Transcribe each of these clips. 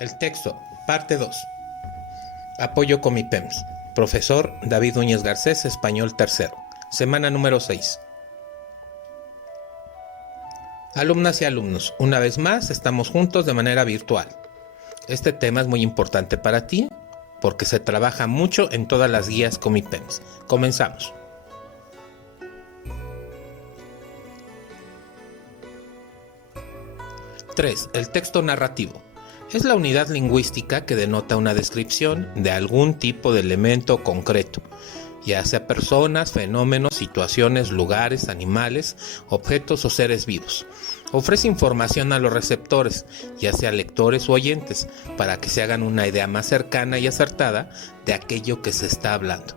El texto, parte 2. Apoyo con mi PEMS. Profesor David Núñez Garcés, español tercero. Semana número 6. Alumnas y alumnos, una vez más estamos juntos de manera virtual. Este tema es muy importante para ti porque se trabaja mucho en todas las guías con mi PEMS. Comenzamos. Tres. El texto narrativo. Es la unidad lingüística que denota una descripción de algún tipo de elemento concreto, ya sea personas, fenómenos, situaciones, lugares, animales, objetos o seres vivos. Ofrece información a los receptores, ya sea lectores o oyentes, para que se hagan una idea más cercana y acertada de aquello que se está hablando.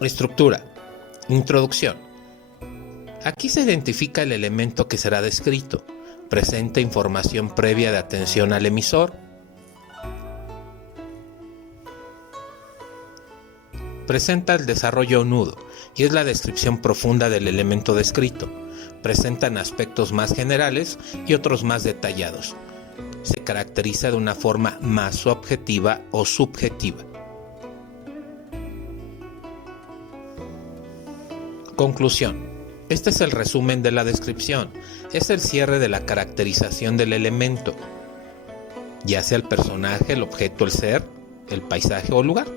Estructura. Introducción. Aquí se identifica el elemento que será descrito. Presenta información previa de atención al emisor. Presenta el desarrollo nudo y es la descripción profunda del elemento descrito. Presentan aspectos más generales y otros más detallados. Se caracteriza de una forma más objetiva o subjetiva. Conclusión. Este es el resumen de la descripción. Es el cierre de la caracterización del elemento, ya sea el personaje, el objeto, el ser, el paisaje o lugar.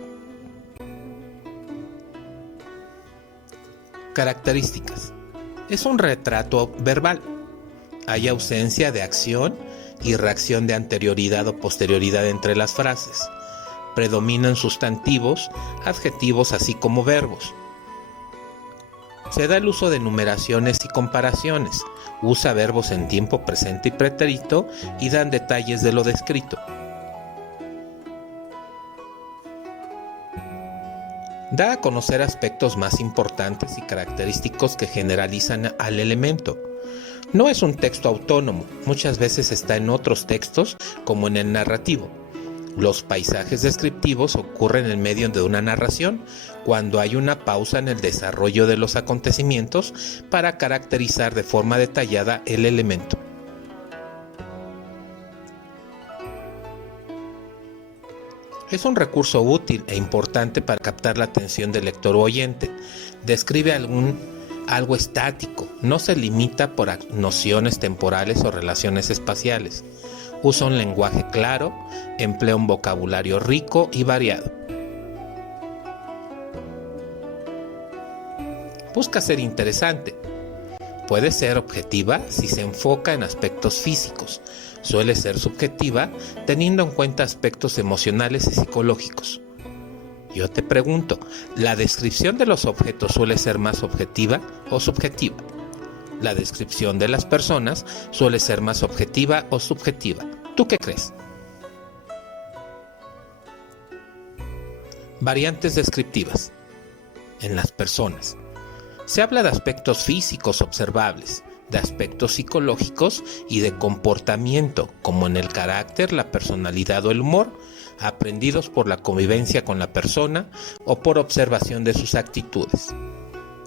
Características. Es un retrato verbal. Hay ausencia de acción y reacción de anterioridad o posterioridad entre las frases. Predominan sustantivos, adjetivos así como verbos. Se da el uso de numeraciones y comparaciones. Usa verbos en tiempo presente y pretérito y dan detalles de lo descrito. Da a conocer aspectos más importantes y característicos que generalizan al elemento. No es un texto autónomo, muchas veces está en otros textos como en el narrativo. Los paisajes descriptivos ocurren en medio de una narración, cuando hay una pausa en el desarrollo de los acontecimientos para caracterizar de forma detallada el elemento. Es un recurso útil e importante para captar la atención del lector o oyente. Describe algo estático, no se limita por nociones temporales o relaciones espaciales. Usa un lenguaje claro, emplea un vocabulario rico y variado. Busca ser interesante. Puede ser objetiva si se enfoca en aspectos físicos. Suele ser subjetiva teniendo en cuenta aspectos emocionales y psicológicos. Yo te pregunto, ¿la descripción de los objetos suele ser más objetiva o subjetiva? La descripción de las personas suele ser más objetiva o subjetiva. ¿Tú qué crees? Variantes descriptivas. En las personas. Se habla de aspectos físicos observables, de aspectos psicológicos y de comportamiento, como en el carácter, la personalidad o el humor, aprendidos por la convivencia con la persona o por observación de sus actitudes.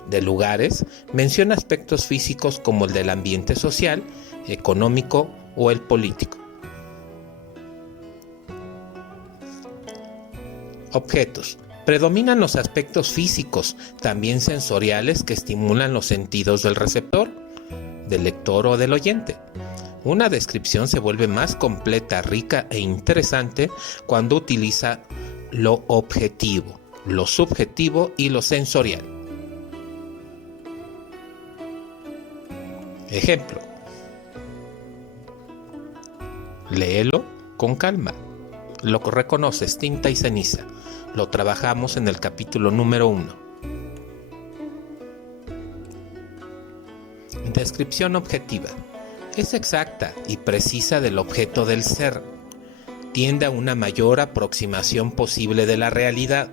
De lugares, menciona aspectos físicos como el del ambiente social, económico o el político. Objetos. Predominan los aspectos físicos, también sensoriales, que estimulan los sentidos del receptor, del lector o del oyente. Una descripción se vuelve más completa, rica e interesante cuando utiliza lo objetivo, lo subjetivo y lo sensorial. Ejemplo. Léelo con calma. Lo reconoces, tinta y ceniza. Lo trabajamos en el capítulo número 1. Descripción objetiva. Es exacta y precisa del objeto del ser. Tiende a una mayor aproximación posible de la realidad.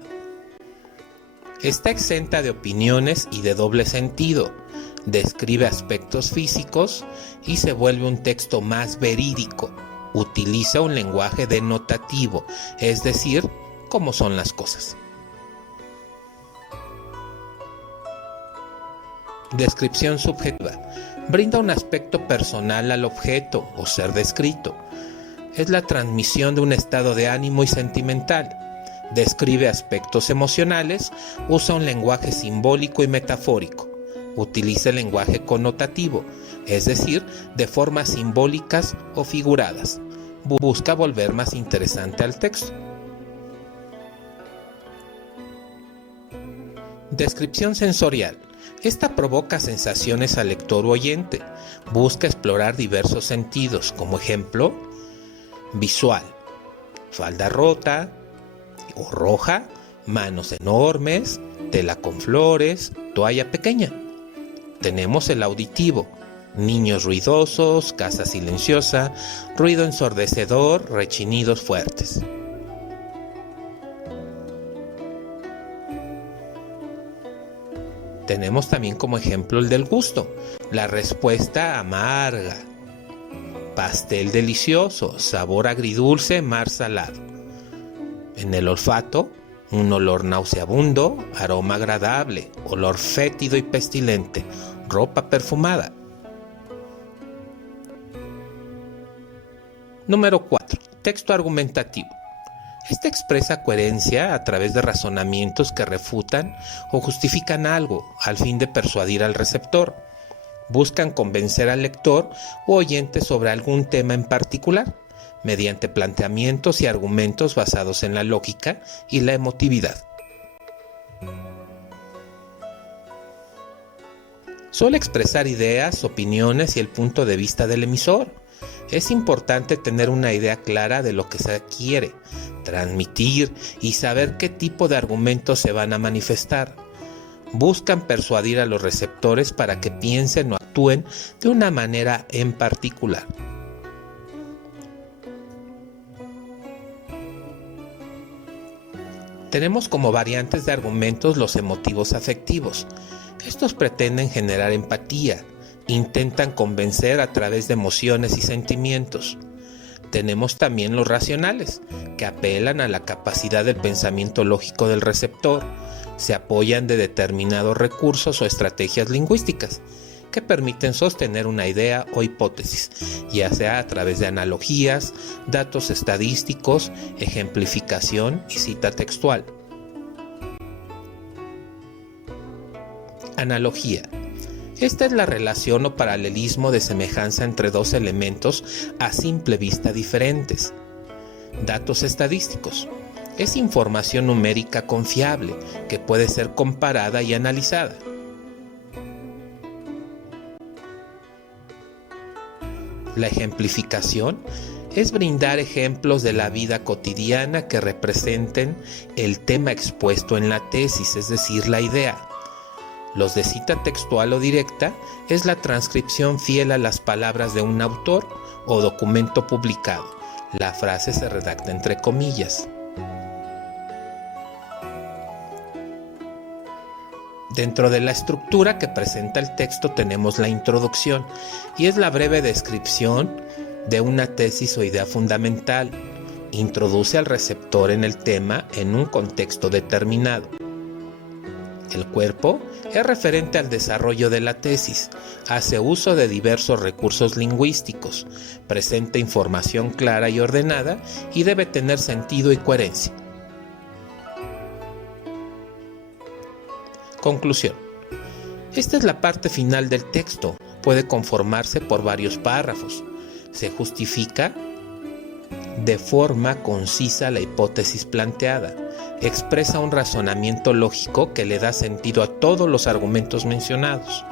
Está exenta de opiniones y de doble sentido. Describe aspectos físicos y se vuelve un texto más verídico. Utiliza un lenguaje denotativo, es decir, cómo son las cosas. Descripción subjetiva. Brinda un aspecto personal al objeto o ser descrito. Es la transmisión de un estado de ánimo y sentimental. Describe aspectos emocionales, usa un lenguaje simbólico y metafórico. Utiliza el lenguaje connotativo, es decir, de formas simbólicas o figuradas. Busca volver más interesante al texto. Descripción sensorial. Esta provoca sensaciones al lector o oyente. Busca explorar diversos sentidos, como ejemplo, visual, falda rota o roja, manos enormes, tela con flores, toalla pequeña. Tenemos el auditivo, niños ruidosos, casa silenciosa, ruido ensordecedor, rechinidos fuertes. Tenemos también como ejemplo el del gusto, la respuesta amarga, pastel delicioso, sabor agridulce, mar salado. En el olfato, un olor nauseabundo, aroma agradable, olor fétido y pestilente, ropa perfumada. Número 4. Texto argumentativo. Este expresa coherencia a través de razonamientos que refutan o justifican algo al fin de persuadir al receptor. Buscan convencer al lector o oyente sobre algún tema en particular, mediante planteamientos y argumentos basados en la lógica y la emotividad. Suele expresar ideas, opiniones y el punto de vista del emisor. Es importante tener una idea clara de lo que se quiere transmitir y saber qué tipo de argumentos se van a manifestar. Buscan persuadir a los receptores para que piensen o actúen de una manera en particular. Tenemos como variantes de argumentos los emotivos afectivos. Estos pretenden generar empatía, intentan convencer a través de emociones y sentimientos. Tenemos también los racionales, que apelan a la capacidad del pensamiento lógico del receptor, se apoyan de determinados recursos o estrategias lingüísticas que permiten sostener una idea o hipótesis, ya sea a través de analogías, datos estadísticos, ejemplificación y cita textual. Analogía. Esta es la relación o paralelismo de semejanza entre dos elementos a simple vista diferentes. Datos estadísticos. Es información numérica confiable que puede ser comparada y analizada. La ejemplificación es brindar ejemplos de la vida cotidiana que representen el tema expuesto en la tesis, es decir, la idea. Los de cita textual o directa es la transcripción fiel a las palabras de un autor o documento publicado. La frase se redacta entre comillas. Dentro de la estructura que presenta el texto tenemos la introducción, y es la breve descripción de una tesis o idea fundamental. Introduce al receptor en el tema en un contexto determinado. El cuerpo es referente al desarrollo de la tesis, hace uso de diversos recursos lingüísticos, presenta información clara y ordenada y debe tener sentido y coherencia. Conclusión. Esta es la parte final del texto. Puede conformarse por varios párrafos. Se justifica de forma concisa la hipótesis planteada. Expresa un razonamiento lógico que le da sentido a todos los argumentos mencionados.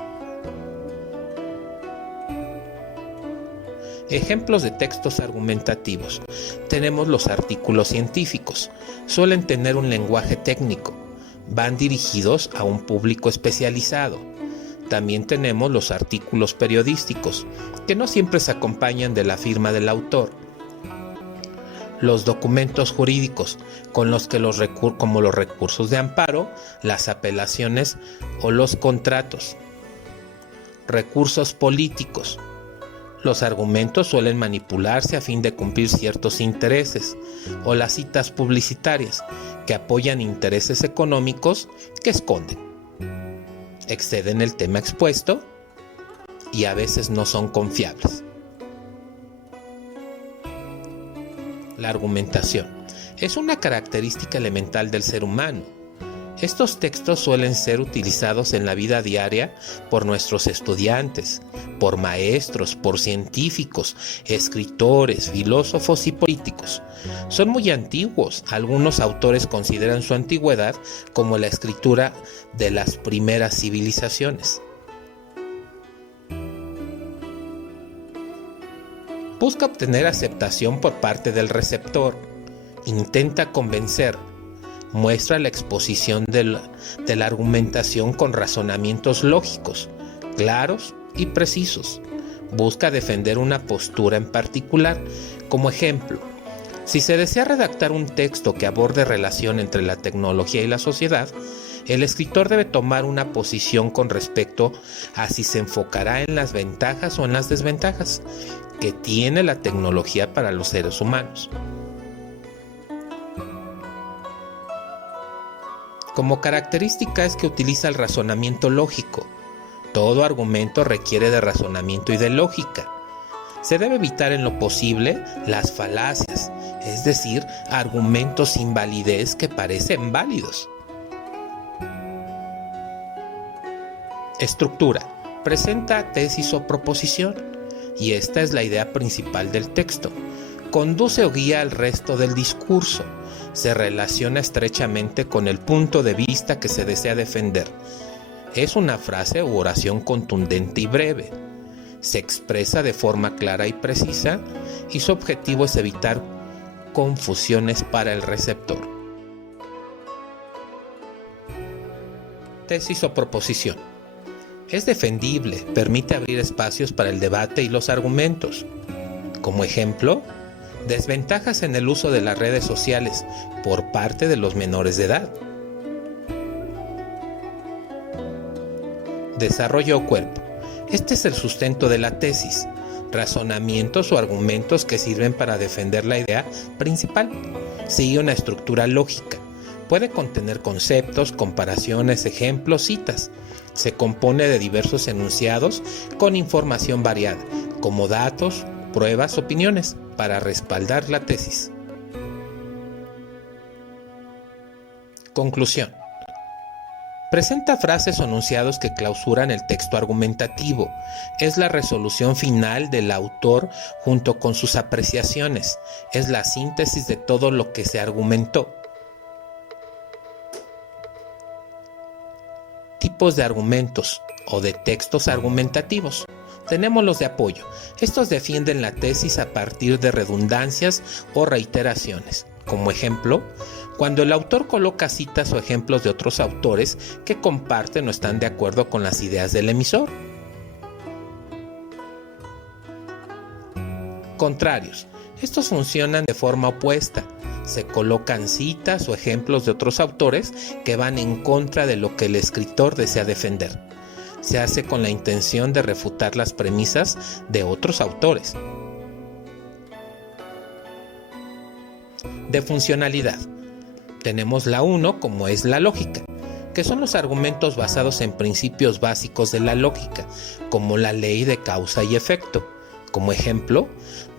Ejemplos de textos argumentativos. Tenemos los artículos científicos. Suelen tener un lenguaje técnico. Van dirigidos a un público especializado. También tenemos los artículos periodísticos, que no siempre se acompañan de la firma del autor. Los documentos jurídicos, como los recursos de amparo, las apelaciones o los contratos. Recursos políticos. Los argumentos suelen manipularse a fin de cumplir ciertos intereses, o las citas publicitarias, que apoyan intereses económicos que esconden. exceden el tema expuesto y a veces no son confiables. La argumentación es una característica elemental del ser humano. Estos textos suelen ser utilizados en la vida diaria por nuestros estudiantes, por maestros, por científicos, escritores, filósofos y políticos. Son muy antiguos. Algunos autores consideran su antigüedad como la escritura de las primeras civilizaciones. Busca obtener aceptación por parte del receptor. Intenta convencer. Muestra la exposición de la argumentación con razonamientos lógicos, claros y precisos. Busca defender una postura en particular. Como ejemplo, si se desea redactar un texto que aborde relación entre la tecnología y la sociedad, el escritor debe tomar una posición con respecto a si se enfocará en las ventajas o en las desventajas que tiene la tecnología para los seres humanos. Como característica es que utiliza el razonamiento lógico. Todo argumento requiere de razonamiento y de lógica. Se debe evitar en lo posible las falacias, es decir, argumentos sin validez que parecen válidos. Estructura. Presenta tesis o proposición, y esta es la idea principal del texto. Conduce o guía al resto del discurso. Se relaciona estrechamente con el punto de vista que se desea defender. Es una frase u oración contundente y breve. Se expresa de forma clara y precisa y su objetivo es evitar confusiones para el receptor. Tesis o proposición. Es defendible, permite abrir espacios para el debate y los argumentos. Como ejemplo, desventajas en el uso de las redes sociales por parte de los menores de edad. Desarrollo o cuerpo. Este es el sustento de la tesis. Razonamientos o argumentos que sirven para defender la idea principal. Sigue una estructura lógica. Puede contener conceptos, comparaciones, ejemplos, citas. Se compone de diversos enunciados con información variada, como datos, pruebas, opiniones, para respaldar la tesis. Conclusión. Presenta frases o enunciados que clausuran el texto argumentativo. Es la resolución final del autor junto con sus apreciaciones. Es la síntesis de todo lo que se argumentó. Tipos de argumentos o de textos argumentativos. Tenemos los de apoyo. Estos defienden la tesis a partir de redundancias o reiteraciones. Como ejemplo, cuando el autor coloca citas o ejemplos de otros autores que comparten o están de acuerdo con las ideas del emisor. Contrarios. Estos funcionan de forma opuesta. Se colocan citas o ejemplos de otros autores que van en contra de lo que el escritor desea defender. Se hace con la intención de refutar las premisas de otros autores. De funcionalidad. Tenemos la 1 como es la lógica, que son los argumentos basados en principios básicos de la lógica, como la ley de causa y efecto. Como ejemplo,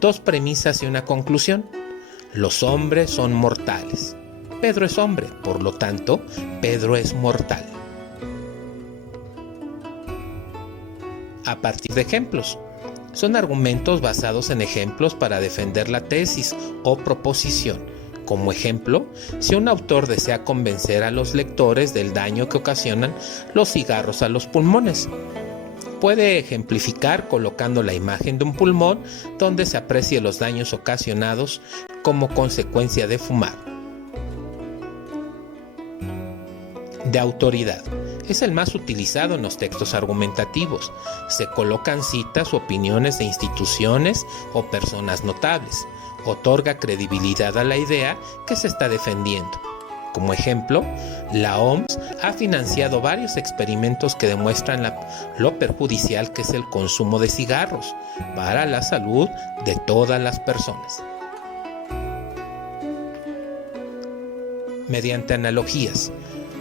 dos premisas y una conclusión. Los hombres son mortales. Pedro es hombre, por lo tanto, Pedro es mortal. A partir de ejemplos. Son argumentos basados en ejemplos para defender la tesis o proposición. Como ejemplo, si un autor desea convencer a los lectores del daño que ocasionan los cigarros a los pulmones, puede ejemplificar colocando la imagen de un pulmón donde se aprecie los daños ocasionados como consecuencia de fumar. De autoridad. Es el más utilizado en los textos argumentativos. Se colocan citas o opiniones de instituciones o personas notables. Otorga credibilidad a la idea que se está defendiendo. Como ejemplo, la OMS ha financiado varios experimentos que demuestran lo perjudicial que es el consumo de cigarros para la salud de todas las personas. Mediante analogías.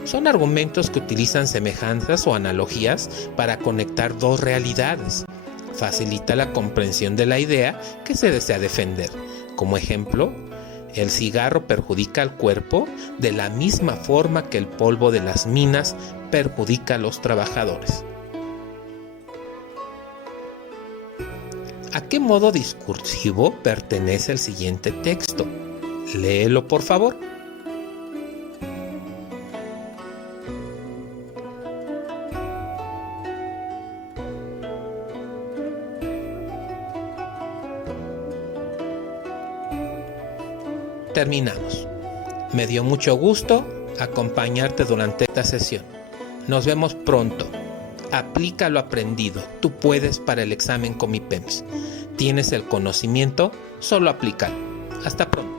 Son argumentos que utilizan semejanzas o analogías para conectar dos realidades. Facilita la comprensión de la idea que se desea defender. Como ejemplo, el cigarro perjudica al cuerpo de la misma forma que el polvo de las minas perjudica a los trabajadores. ¿A qué modo discursivo pertenece el siguiente texto? Léelo, por favor. Terminamos. Me dio mucho gusto acompañarte durante esta sesión. Nos vemos pronto. Aplica lo aprendido. Tú puedes para el examen Comipems. Tienes el conocimiento, solo aplícalo. Hasta pronto.